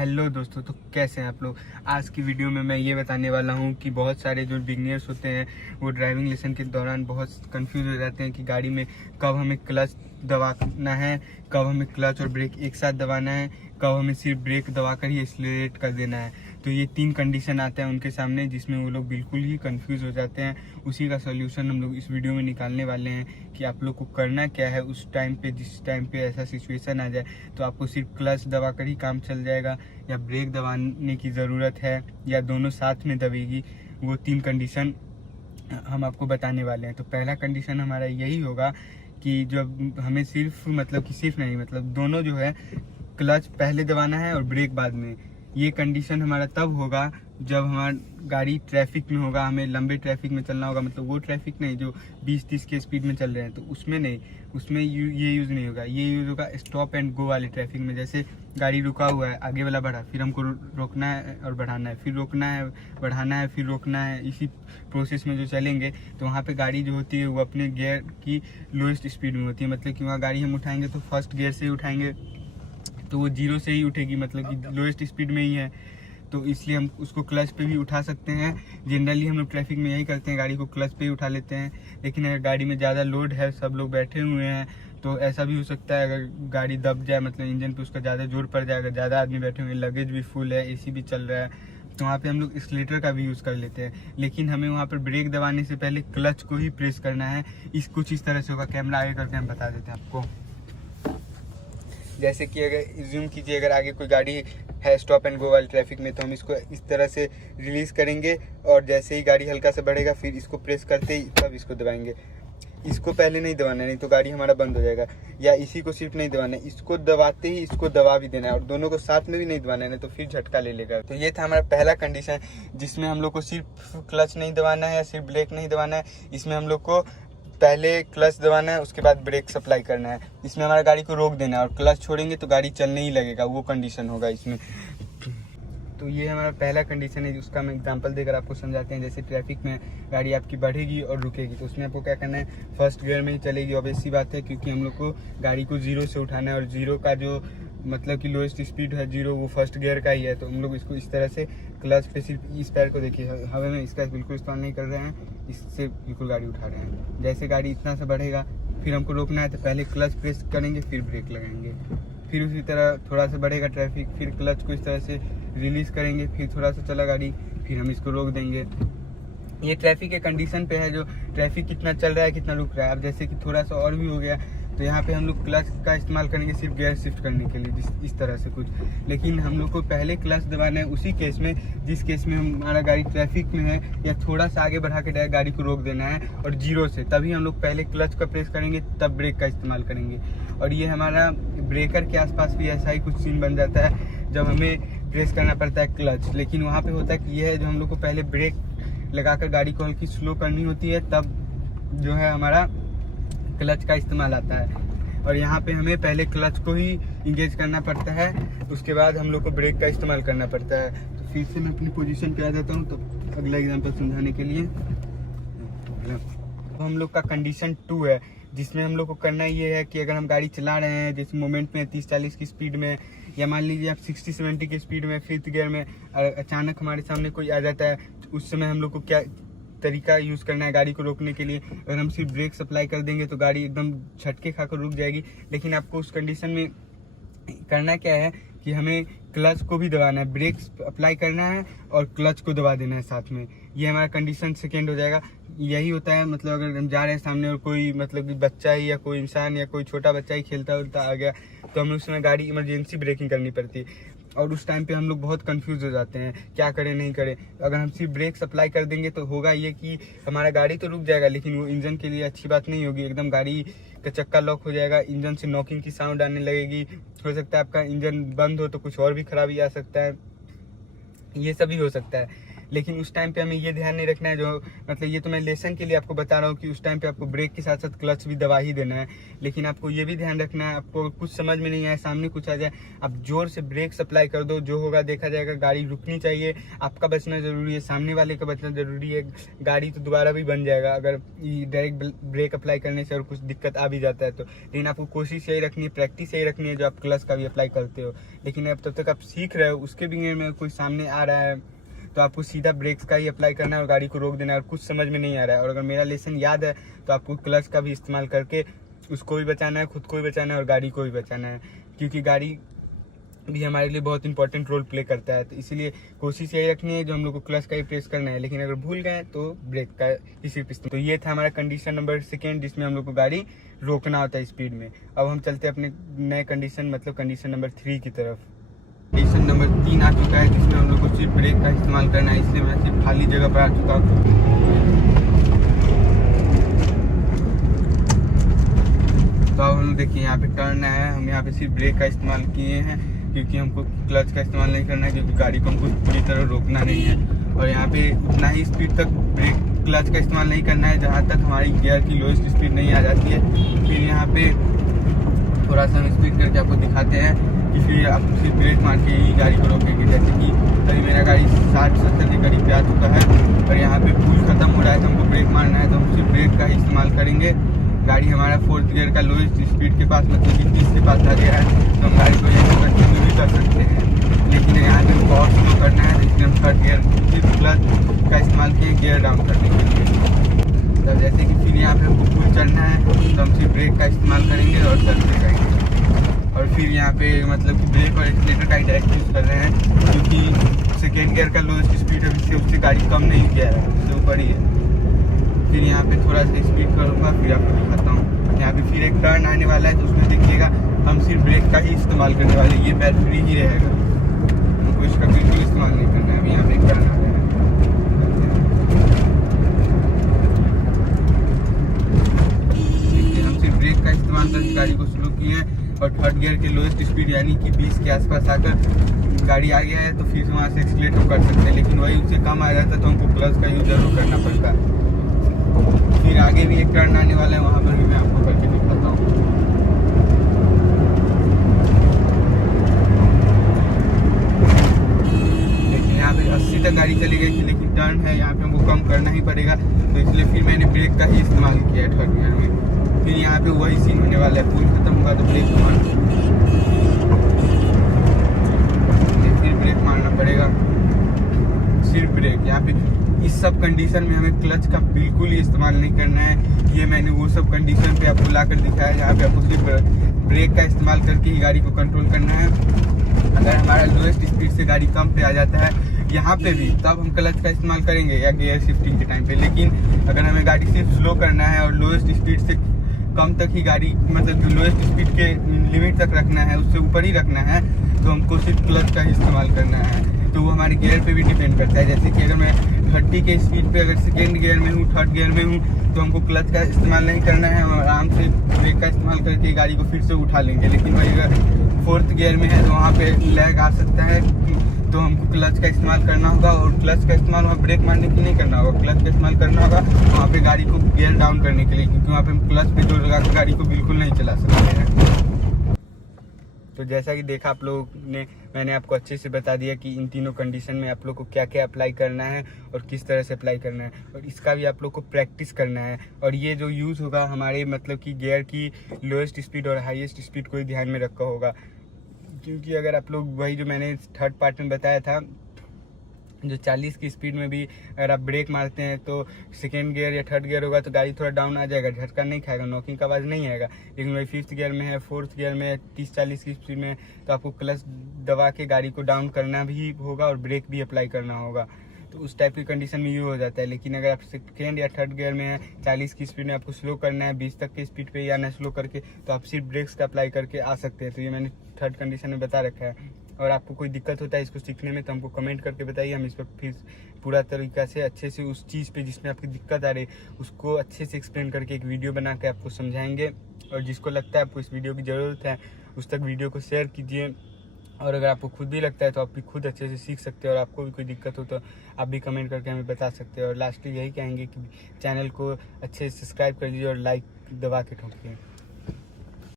Hello दोस्तों, तो कैसे हैं आप लोग। आज की वीडियो में मैं ये बताने वाला हूँ कि बहुत सारे जो बिगिनर्स होते हैं वो ड्राइविंग लेसन के दौरान बहुत कंफ्यूज हो जाते हैं कि गाड़ी में कब हमें क्लच दबाना है, कब हमें क्लच और ब्रेक एक साथ दबाना है, कब हमें सिर्फ ब्रेक दबाकर ही एक्सीलरेट कर देना है। तो ये 3 कंडीशन आते हैं उनके सामने, जिसमें वो लोग बिल्कुल ही कंफ्यूज हो जाते हैं। उसी का सोल्यूशन हम लोग इस वीडियो में निकालने वाले हैं कि आप लोग को करना क्या है उस टाइम पे, जिस टाइम पे ऐसा सिचुएशन आ जाए तो आपको सिर्फ क्लच दबाकर ही काम चल जाएगा या ब्रेक दबाने की ज़रूरत है या दोनों साथ में दबेगी। वो 3 कंडीशन हम आपको बताने वाले हैं। तो पहला कंडीशन हमारा यही होगा कि जब हमें सिर्फ नहीं, दोनों जो है, क्लच पहले दबाना है और ब्रेक बाद में। ये कंडीशन हमारा तब होगा जब हमारा गाड़ी ट्रैफिक में होगा, हमें लंबे ट्रैफिक में चलना होगा, मतलब वो ट्रैफिक नहीं जो 20-30 के स्पीड में चल रहे हैं, तो उसमें नहीं, उसमें ये यूज़ नहीं होगा। ये यूज़ होगा स्टॉप एंड गो वाले ट्रैफिक में। जैसे गाड़ी रुका हुआ है, आगे वाला बढ़ा, फिर हमको रोकना है और बढ़ाना है, फिर रोकना है, बढ़ाना है, फिर रोकना है। इसी प्रोसेस में जो चलेंगे तो वहाँ पे गाड़ी जो होती है वो अपने गियर की लोएस्ट स्पीड में होती है। मतलब कि वहाँ गाड़ी हम उठाएंगे तो फर्स्ट गियर से ही उठाएंगे तो वो 0 से ही उठेगी, मतलब कि लोएस्ट स्पीड में ही है। तो इसलिए हम उसको क्लच पे भी उठा सकते हैं। जनरली हम लोग ट्रैफिक में यही करते हैं, गाड़ी को क्लच पे ही उठा लेते हैं। लेकिन अगर गाड़ी में ज़्यादा लोड है, सब लोग बैठे हुए हैं, तो ऐसा भी हो सकता है अगर गाड़ी दब जाए, मतलब इंजन पे उसका ज़्यादा जोर पड़ जाए, अगर ज़्यादा आदमी बैठे हुए हैं, लगेज भी फुल है, एसी भी चल रहा है, तो वहाँ पे हम लोग एक्सीलरेटर का भी यूज़ कर लेते हैं। लेकिन हमें वहाँ पर ब्रेक दबाने से पहले क्लच को ही प्रेस करना है। कुछ इस तरह से होगा। कैमरा आगे करके हम बता देते हैं आपको। जैसे कि अगर ज्यूम कीजिए, अगर आगे कोई गाड़ी है स्टॉप एंड गो वाले ट्रैफिक में, तो हम इसको इस तरह से रिलीज़ करेंगे और जैसे ही गाड़ी हल्का सा बढ़ेगा फिर इसको प्रेस करते ही तब इसको दबाएंगे। इसको पहले नहीं दबाना है, नहीं तो गाड़ी हमारा बंद हो जाएगा। या इसी को सिर्फ नहीं दबाना है, इसको दबाते ही इसको दबा भी देना है, और दोनों को साथ में भी नहीं दबाना है, नहीं तो फिर झटका ले लेगा। तो ये था हमारा पहला कंडीशन, जिसमें हम लोग को सिर्फ क्लच नहीं दबाना है या सिर्फ ब्रेक नहीं दबाना है। इसमें हम लोग को पहले क्लच दबाना है, उसके बाद ब्रेक सप्लाई करना है। इसमें हमारा गाड़ी को रोक देना है, और क्लच छोड़ेंगे तो गाड़ी चलने ही लगेगा, वो कंडीशन होगा इसमें। तो ये हमारा पहला कंडीशन है, उसका हम एग्जांपल देकर आपको समझाते हैं। जैसे ट्रैफिक में गाड़ी आपकी बढ़ेगी और रुकेगी, तो उसमें आपको क्या करना है, फर्स्ट गियर में ही चलेगी, ऑब्वियस सी बात है, क्योंकि हम लोग को गाड़ी को 0 से उठाना है, और 0 का जो मतलब कि लोएस्ट स्पीड है 0, वो फर्स्ट गियर का ही है। तो हम लोग इसको इस तरह से क्लच पे सिर्फ इस पैर को देखिए, हवा में इसका बिल्कुल इस्तेमाल नहीं कर रहे हैं, इससे बिल्कुल गाड़ी उठा रहे हैं। जैसे गाड़ी इतना सा बढ़ेगा, फिर हमको रोकना है तो पहले क्लच प्रेस करेंगे, फिर ब्रेक लगाएंगे। फिर उसी तरह थोड़ा सा बढ़ेगा ट्रैफिक, फिर क्लच को इस तरह से रिलीज़ करेंगे, फिर थोड़ा सा चला गाड़ी, फिर हम इसको रोक देंगे। ये ट्रैफिक के कंडीशन पे है, जो ट्रैफिक कितना चल रहा है, कितना रुक रहा है। अब जैसे कि थोड़ा सा और भी हो गया, तो यहाँ पे हम लोग क्लच का इस्तेमाल करेंगे सिर्फ गियर शिफ्ट करने के लिए, इस तरह से कुछ। लेकिन हम लोग को पहले क्लच दबाना है उसी केस में जिस केस में हमारा गाड़ी ट्रैफिक में है, या थोड़ा सा आगे बढ़ा के डायरेक्ट गाड़ी को रोक देना है, और 0 से, तभी हम लोग पहले क्लच का प्रेस करेंगे, तब ब्रेक का इस्तेमाल करेंगे। और ये हमारा ब्रेकर के आसपास भी ऐसा ही कुछ सीन बन जाता है, जब हमें प्रेस करना पड़ता है क्लच। लेकिन वहाँ पे होता है कि ये है, जो हम लोग को पहले ब्रेक लगाकर गाड़ी को हल्की स्लो करनी होती है, तब जो है हमारा क्लच का इस्तेमाल आता है। और यहाँ पे हमें पहले क्लच को ही इंगेज करना पड़ता है, उसके बाद हम लोग को ब्रेक का इस्तेमाल करना पड़ता है। तो फिर से मैं अपनी पोजीशन पे आ जाता हूँ, तो अगला एग्जांपल समझाने के लिए। तो हम लोग का कंडीशन 2 है, जिसमें हम लोग को करना ये है कि अगर हम गाड़ी चला रहे हैं, जैसे मोमेंट में 30-40 की स्पीड में, या मान लीजिए आप 60-70 की स्पीड में 5th गियर में, अचानक हमारे सामने कोई आ जाता है, तो उस समय हम लोग को क्या तरीका यूज़ करना है गाड़ी को रोकने के लिए। अगर हम सिर्फ ब्रेक सप्लाई कर देंगे तो गाड़ी एकदम झटके खाकर रुक जाएगी। लेकिन आपको उस कंडीशन में करना क्या है कि हमें क्लच को भी दबाना है, ब्रेक अप्लाई करना है और क्लच को दबा देना है साथ में। ये हमारा कंडीशन सेकेंड हो जाएगा। यही होता है, मतलब अगर हम जा रहे हैं सामने और कोई मतलब कि बच्चा ही या कोई इंसान या कोई छोटा बच्चा ही खेलता आ गया, तो हमें उस समय गाड़ी इमरजेंसी ब्रेकिंग करनी पड़ती है, और उस टाइम पे हम लोग बहुत कंफ्यूज हो जाते हैं, क्या करें नहीं करें। अगर हम सिर्फ ब्रेक सप्लाई कर देंगे तो होगा ये कि हमारा गाड़ी तो रुक जाएगा, लेकिन वो इंजन के लिए अच्छी बात नहीं होगी। एकदम गाड़ी का चक्का लॉक हो जाएगा, इंजन से नॉकिंग की साउंड आने लगेगी, हो सकता है आपका इंजन बंद हो तो कुछ और भी खराबी आ सकता है, ये सभी हो सकता है। लेकिन उस टाइम पे हमें ये ध्यान नहीं रखना है, जो मतलब ये तो मैं लेसन के लिए आपको बता रहा हूँ कि उस टाइम पे आपको ब्रेक के साथ साथ क्लच भी दबा ही देना है। लेकिन आपको ये भी ध्यान रखना है, आपको कुछ समझ में नहीं आए, सामने कुछ आ जाए, आप जोर से ब्रेक अप्लाई कर दो, जो होगा देखा जाएगा। गाड़ी रुकनी चाहिए, आपका बचना जरूरी है, सामने वाले का बचना जरूरी है। गाड़ी तो दोबारा भी बन जाएगा अगर डायरेक्ट ब्रेक अप्लाई करने से और कुछ दिक्कत आ भी जाता है तो। लेकिन आपको कोशिश यही रखनी है, प्रैक्टिस यही रखनी है जो आप क्लच का भी अप्लाई करते हो। लेकिन अब तब तक आप सीख रहे हो, उसके भी में कोई सामने आ रहा है तो आपको सीधा ब्रेक्स का ही अप्लाई करना है और गाड़ी को रोक देना है। और कुछ समझ में नहीं आ रहा है और अगर मेरा लेसन याद है तो आपको क्लच का भी इस्तेमाल करके उसको भी बचाना है, खुद को भी बचाना है और गाड़ी को भी बचाना है, क्योंकि गाड़ी भी हमारे लिए बहुत इंपॉर्टेंट रोल प्ले करता है। तो इसीलिए कोशिश यही रखनी है जो हम लोग को क्लच का ही प्रेस करना है, लेकिन अगर भूल गए तो ब्रेक का ही सिर्फ इस्तेमाल। तो ये था हमारा कंडीशन नंबर 2 जिसमें हम लोग को गाड़ी रोकना होता है स्पीड में। अब हम चलते हैं अपने नए कंडीशन मतलब कंडीशन नंबर 3 की तरफ। कंडीशन नंबर 3 आ चुका है जिसमें हम लोग को सिर्फ ब्रेक का इस्तेमाल करना है, इसलिए मैं सिर्फ खाली जगह पर आ चुका हूँ। तो अब हम देखिए यहाँ पे टर्न है, हम यहाँ पे सिर्फ ब्रेक का इस्तेमाल किए हैं क्योंकि हमको क्लच का इस्तेमाल नहीं करना है, क्योंकि गाड़ी को हमको पूरी तरह रोकना नहीं है। और यहाँ पे उतना ही स्पीड तक ब्रेक क्लच का इस्तेमाल नहीं करना है जहाँ तक हमारी गियर की लोएस्ट स्पीड नहीं आ जाती है। फिर यहाँ पे थोड़ा सा हम स्पीड करके आपको दिखाते हैं कि फिर आप सिर्फ ब्रेक मार के ही गाड़ी को रोकेंगे। जैसे कि अभी मेरा गाड़ी 60-70 के करीब पे आ चुका है और यहाँ पे पुल खत्म हो रहा है तो हमको ब्रेक मारना है, तो हम सिर्फ ब्रेक का ही इस्तेमाल करेंगे। गाड़ी हमारा 4th गियर का लोएस्ट स्पीड के पास मतलब कि 30 के पास आ गया है, तो हम गाड़ी को यहाँ कंटिन्यू भी कर सकते हैं। लेकिन यहाँ पे हमको और स्लो करना है, तो इसलिए हम 3rd गियर सिर्फ क्लच का इस्तेमाल किए गियर डाउन करने के लिए। तो जैसे कि फिर यहाँ पे हमको पुल चढ़ना है तो हम सिर्फ ब्रेक का इस्तेमाल करेंगे और चलते जाएंगे। और फिर यहाँ पे मतलब कि ब्रेक और एक्सीलेटर का ही डायरेक्ट यूज़ कर रहे हैं, क्योंकि 2nd गियर का लोएस्ट स्पीड है, उससे गाड़ी कम नहीं किया है, उससे ऊपर ही है। फिर यहाँ पे थोड़ा सा स्पीड करूँगा फिर आपको दिखाता हूँ। यहाँ पे फिर एक टर्न आने वाला है तो उसमें देखिएगा हम सिर्फ ब्रेक का ही इस्तेमाल करने वाले, ये पैर फ्री ही रहेगा, हमको इसका बिल्कुल इस्तेमाल नहीं करना है। अभी यहाँ पे एक टर्न आ रहा है, देखिए हम सिर्फ ब्रेक का इस्तेमाल करके गाड़ी को स्लो किए हैं और 3rd गियर के लोएस्ट स्पीड यानी कि 20 के आसपास आकर गाड़ी आ गया है, तो फिर वहाँ से एक्सीलेटर कर सकते हैं। लेकिन वही उससे कम आ जाता है तो हमको क्लच का यूज जरूर करना पड़ता है। फिर आगे भी एक टर्न आने वाला है, वहाँ पर भी मैं आपको करके दिखाता हूँ। देखिए यहाँ पे 80 तक गाड़ी चली गई थी, लेकिन टर्न है यहाँ पे हमको कम करना ही पड़ेगा, तो इसलिए फिर मैंने ब्रेक का ही इस्तेमाल किया है 3rd गियर में। फिर यहाँ पे वही सीन होने वाला है, पुल खत्म होगा तो ब्रेक फिर ब्रेक मारना पड़ेगा, सिर्फ ब्रेक। यहाँ पे इस सब कंडीशन में हमें क्लच का बिल्कुल ही इस्तेमाल नहीं करना है। ये मैंने वो सब कंडीशन पे आपको लाकर दिखाया जहाँ पे आपको सिर्फ ब्रेक का इस्तेमाल करके ही गाड़ी को कंट्रोल करना है। अगर हमारा लोएस्ट स्पीड से गाड़ी कम पे आ जाता है यहाँ पे भी, तब हम क्लच का इस्तेमाल करेंगे या गियर शिफ्टिंग के टाइम पे। लेकिन अगर हमें गाड़ी सिर्फ स्लो करना है और लोएस्ट स्पीड से कम तक ही गाड़ी मतलब जो लोएस्ट स्पीड के लिमिट तक रखना है, उससे ऊपर ही रखना है, तो हमको सिर्फ क्लच का ही इस्तेमाल करना है। तो वो हमारे गियर पे भी डिपेंड करता है। जैसे कि अगर मैं 30 के स्पीड पे अगर 2nd गियर में हूँ, 3rd गियर में हूँ, तो हमको क्लच का इस्तेमाल नहीं करना है और आराम से ब्रेक का इस्तेमाल करके गाड़ी को फिर से उठा लेंगे। लेकिन वही अगर 4th गियर में है तो वहाँ पे लैग आ सकता है, तो हमको क्लच का इस्तेमाल करना होगा। और क्लच का इस्तेमाल वहाँ ब्रेक मारने के लिए नहीं करना होगा, क्लच का इस्तेमाल करना होगा वहाँ पे गाड़ी को गियर डाउन करने के लिए, क्योंकि वहाँ पे हम क्लच पे जोर लगा के गाड़ी को बिल्कुल नहीं चला सकते हैं। तो जैसा कि देखा आप लोगों ने, मैंने आपको अच्छे से बता दिया कि इन तीनों कंडीशन में आप लोग को क्या क्या अप्लाई करना है और किस तरह से अप्लाई करना है, और इसका भी आप लोग को प्रैक्टिस करना है। और ये जो यूज़ होगा हमारे मतलब कि गियर की लोएस्ट स्पीड और हाईएस्ट स्पीड को ही ध्यान में रखा होगा, क्योंकि अगर आप लोग वही जो मैंने 3rd पार्ट में बताया था, जो 40 की स्पीड में भी अगर आप ब्रेक मारते हैं तो 2nd गियर या 3rd गियर होगा तो गाड़ी थोड़ा डाउन आ जाएगा, झटका नहीं खाएगा, नॉकिंग का आवाज़ नहीं आएगा। लेकिन वही 5th गियर में है, 4th गियर में 30-40 की स्पीड में, तो आपको क्लच दबा के गाड़ी को डाउन करना भी होगा और ब्रेक भी अप्लाई करना होगा। तो उस टाइप की कंडीशन में ये हो जाता है। लेकिन अगर आप 2nd या 3rd गियर में है, 40 की स्पीड में आपको स्लो करना है, 20 तक की स्पीड पे या ना स्लो करके, तो आप सिर्फ ब्रेक्स का अप्लाई करके आ सकते हैं। तो ये मैंने 3rd कंडीशन में बता रखा है। और आपको कोई दिक्कत होता है इसको सीखने में तो हमको कमेंट करके बताइए, हम इस पर फिर पूरा तरीका से अच्छे से उस चीज़ पे जिसमें आपकी दिक्कत आ रही उसको अच्छे से एक्सप्लेन करके एक वीडियो बना के आपको समझाएंगे। और जिसको लगता है आपको इस वीडियो की ज़रूरत है उस तक वीडियो को शेयर कीजिए और अगर आपको खुद भी लगता है तो आप भी खुद अच्छे से सीख सकते हैं, और आपको भी कोई दिक्कत हो तो आप भी कमेंट करके हमें बता सकते हैं। और लास्टली यही कहेंगे कि चैनल को अच्छे से सब्सक्राइब कर लीजिए और लाइक दबा के ठोकिए।